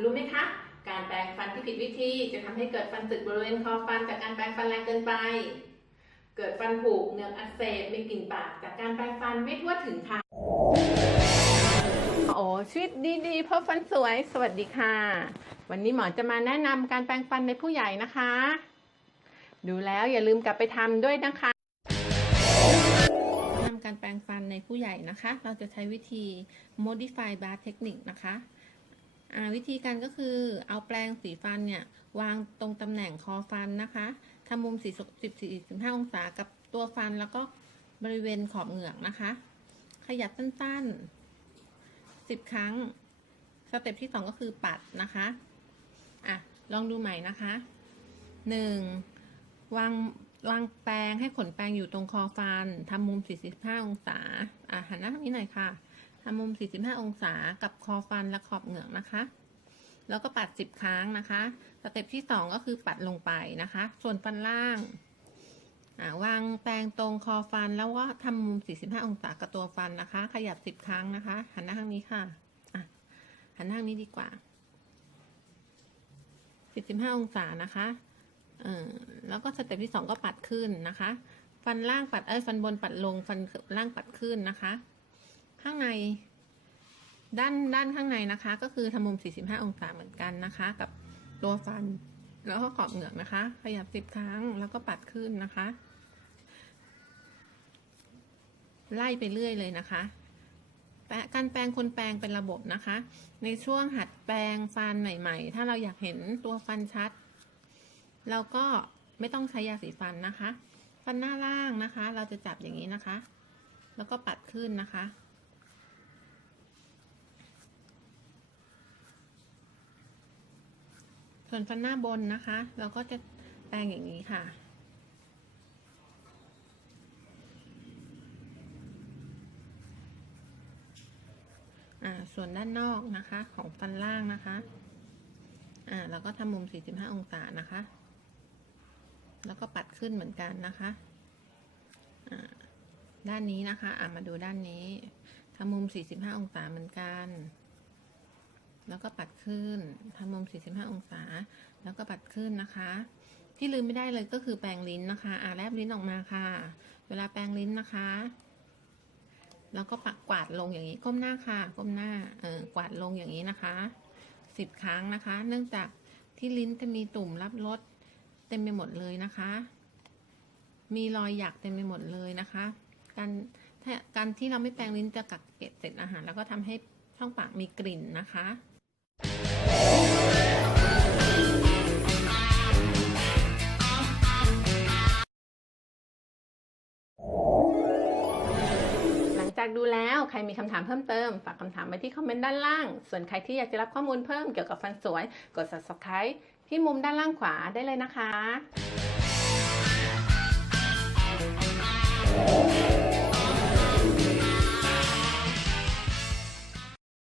คุณรู้ไหมคะ การแปรงฟันที่ผิดวิธีจะทำให้เกิดฟันสึกบริเวณคอฟันจากการแปรงฟันแรงเกินไป เกิดฟันผุเหงือกอักเสบมีกลิ่นปากจากการแปรงฟันไม่ทั่วถึงค่ะ โอ้ชีวิตดีๆ เพื่อฟันสวย สวัสดีค่ะ วันนี้หมอจะมาแนะนำการแปรงฟันในผู้ใหญ่นะคะ ดูแล้วอย่าลืมกลับไปทำด้วยนะคะแนะนำการแปรงฟันในผู้ใหญ่นะคะ เราจะใช้วิธี modify bar technique นะคะอ่า วิธีการก็คือเอาแปรงสีฟันเนี่ย วางตรงตำแหน่งคอฟันนะคะทำมุม40 45 องศากับตัวฟันแล้วก็บริเวณขอบเหงือกนะคะ ขยับสั้นๆสิบครั้ง สเต็ปที่สองก็คือปัดนะคะ อะ ลองดูใหม่นะคะหนึ่งวางวางแปรงให้ขนแปรงอยู่ตรงคอฟันทำมุม 45 องศา อะหันหน้าทางนี้หน่อยค่ะ ทำมุม 45 องศากับคอฟันและขอบเหงือกนะคะ แล้วก็ปัด 10 ครั้งนะคะ สเต็ปที่สองก็คือปัดลงไปนะคะ ส่วนฟันล่างาวางแปรงตรงคอฟันแล้วก็ทำมุม 45 องศากับตัวฟันนะคะ ขยับ 10 ครั้งนะคะ หันหน้าทางนี้ค่ะะหันหน้าทางนี้ดีกว่า 45 องศานะคะเออแล้วก็สเต็ปที่สองก็ปัดขึ้นนะคะ ฟันล่างปัดเอ้ยฟันบนปัดลงฟันล่างปัดขึ้นนะคะ ข้างใน ด้านด้านข้างในนะคะ ก็คือทำมุม 45 องศาเหมือนกันนะคะ กับตัวฟัน แล้วก็ขอบเหงือกนะคะ ขยับ 10 ครั้งแล้วก็ปัดขึ้นนะคะ ไล่ไปเรื่อยเลยนะคะแปะการแปรงคนแปรงเป็นระบบนะคะ ในช่วงหัดแปรงฟันใหม่ ๆ ถ้าเราอยากเห็นตัวฟันชัด เราก็ไม่ต้องใช้ยาสีฟันนะคะ ฟันหน้าล่างนะคะ เราจะจับอย่างนี้นะคะ แล้วก็ปัดขึ้นนะคะ ส่วนฟันหน้าบนนะคะ เราก็จะแปรงอย่างนี้ค่ะอ่าส่วนด้านนอกนะคะ ของฟันล่างนะคะ อ่าเราก็ทำมุม 45 องศานะคะ แล้วก็ปัดขึ้นเหมือนกันนะคะ อ่า ด้านนี้นะคะ อ่ามาดูด้านนี้ทำมุม 45 องศาเหมือนกัน แล้วก็ปัดขึ้นทำมุม 45 องศา แล้วก็ปัดขึ้นนะคะ ที่ลืมไม่ได้เลยก็คือแปรงลิ้นนะคะอ่าแลบลิ้นออกมาค่ะ เวลาแปรงลิ้นนะคะ แล้วก็ปักกวาดลงอย่างนี้ ก้มหน้าค่ะ ก้มหน้า เออกวาดลงอย่างนี้นะคะสิบครั้งนะคะ เนื่องจากที่ลิ้นจะมีตุ่มรับรสเต็มไปหมดเลยนะคะ มีรอยหยักเต็มไปหมดเลยนะคะ การการที่เราไม่แปรงลิ้นจะกักเก็บเศษอาหาร แล้วก็ทำให้ช่องปากมีกลิ่นนะคะ จากดูแล้วใครมีคำถามเพิ่มเติม ฝากคำถามไว้ที่คอมเมนต์ด้านล่าง ส่วนใครที่อยากจะรับข้อมูลเพิ่มเกี่ยวกับฟันสวย กด subscribe ที่มุมด้านล่างขวาได้เลยนะคะ